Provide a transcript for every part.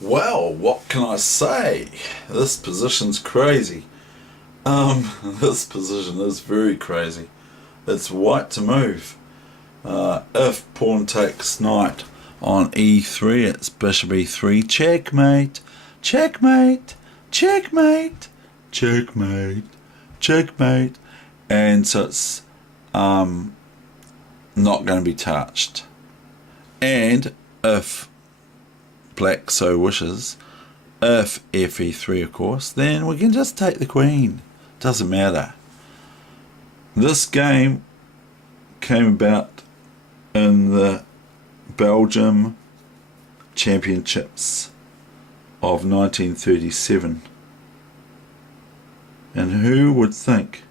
Well, what can I say? This position's crazy. This position is very crazy. It's white to move. If pawn takes knight on e3, it's bishop e3, checkmate, checkmate, checkmate, checkmate, checkmate, and so it's not going to be touched. And if black so wishes, if fe3 of course, then we can just take the queen. Doesn't matter. This game came about in the Belgium Championships of 1937, and who would think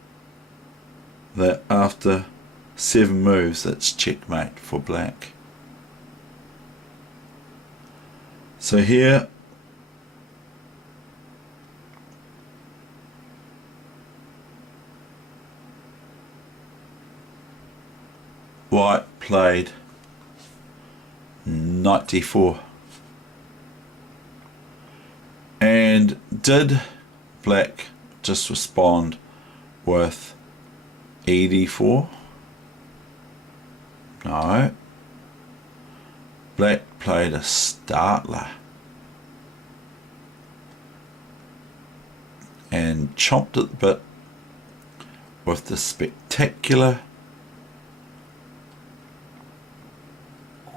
that after 7 moves it's checkmate for black. So here white played knight d4, and did black just respond with e d4? No. Black played a startler and chomped at the bit with the spectacular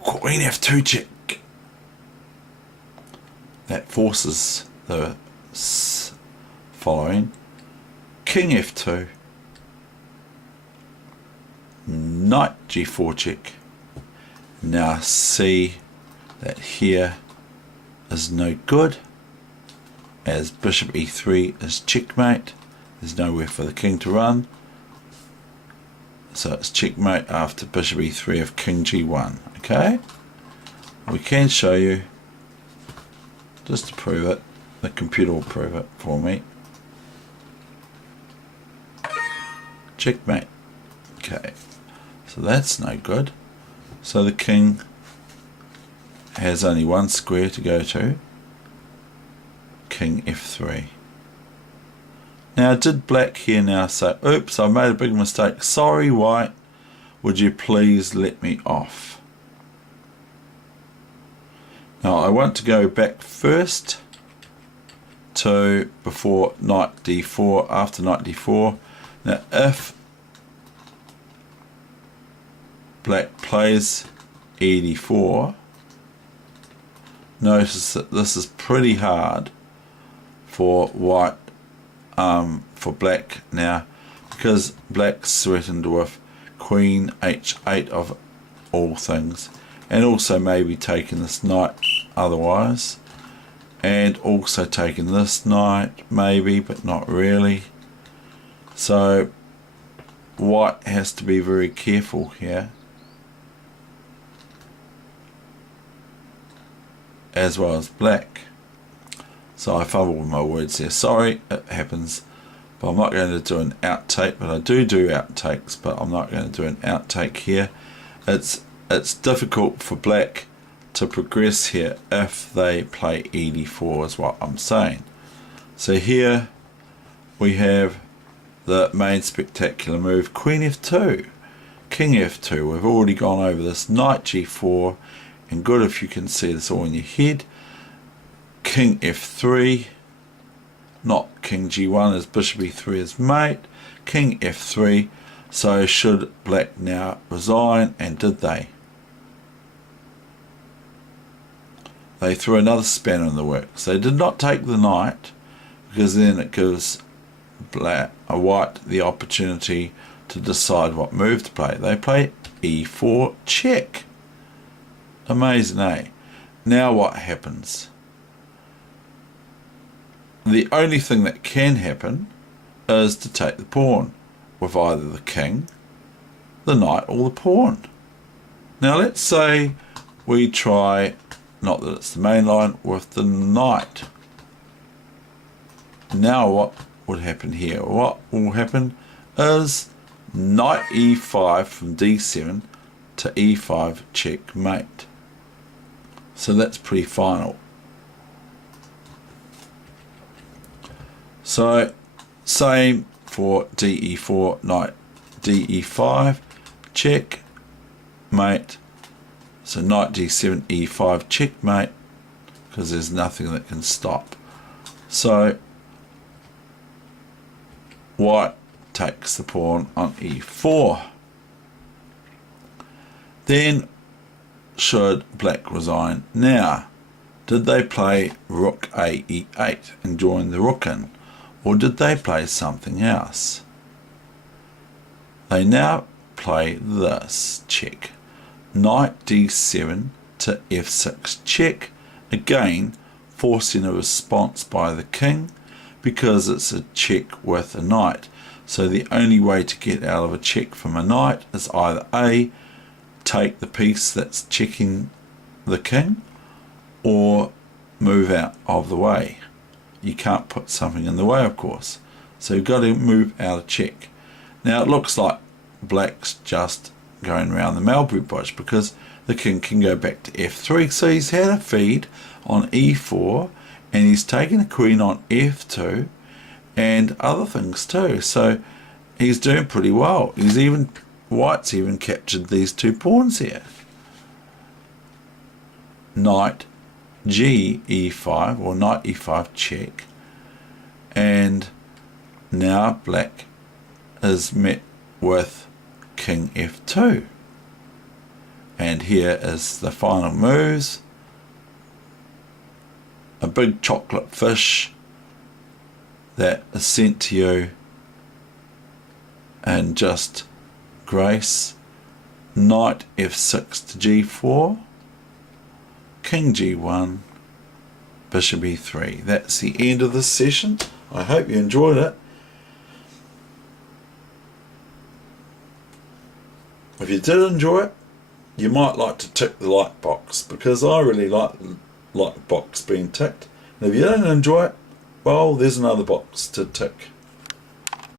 queen f2 check. That forces the following: king f2, knight g4 check. Now see that here is no good, as bishop e3 is checkmate. There's nowhere for the king to run, so it's checkmate after bishop e3 of king g1. Okay, we can show you just to prove it. The computer will prove it for me. Checkmate. Okay, so that's no good. So the king has only one square to go to. King f3. Now did black here now say, oops, I made a big mistake, sorry white, would you please let me off? Now I want to go back first to before knight d4, after knight d4. Now if black plays e d4, notice that this is pretty hard for white, for black now, because black's threatened with queen h8 of all things, and also maybe taking this knight otherwise, and also taking this knight maybe, but not really. So white has to be very careful here, as well as black. So I fumbled with my words there, sorry, it happens. But I'm not going to do an outtake, but I do outtakes, but I'm not going to do an outtake here. It's difficult for black to progress here if they play e d4 is what I'm saying. So here we have the main spectacular move, queen f2, king f2. We've already gone over this, knight g4, and good if you can see this all in your head. King f3, not king g1 as bishop e3 is mate, king f3. So should black now resign, and did they? They threw another spanner in the works. They did not take the knight, because then it gives white the opportunity to decide what move to play. They play e4 check. Amazing, eh? Now what happens? The only thing that can happen is to take the pawn with either the king, the knight, or the pawn. Now let's say we try, not that it's the main line, with the knight. Now what would happen here? What will happen is knight e5 from d7 to e5 checkmate. So that's pretty final. So same for de4, knight de5, check, mate. So knight d7, e5, checkmate, because there's nothing that can stop. So white takes the pawn on e4. Then should black resign now? Did they play rook a e8 and join the rook in, or did they play something else? They now play this, check. Knight d7 to f6, check, again forcing a response by the king because it's a check with a knight. So the only way to get out of a check from a knight is either A, take the piece that's checking the king, or move out of the way. You can't put something in the way, of course, so you've got to move out of check. Now it looks like black's just going around the mulberry bush because the king can go back to f3, so he's had a feed on e4 and he's taken the queen on f2 and other things too, so he's doing pretty well. White's even captured these two pawns here. Knight g e5, or knight e5 check, and now black is met with king f2, and here is the final moves. A big chocolate fish that is sent to you and just grace. Knight f6 to g4, king g1, bishop e3. That's the end of this session. I hope you enjoyed it. If you did enjoy it, you might like to tick the like box, because I really like the like box being ticked. And if you don't enjoy it, well, there's another box to tick.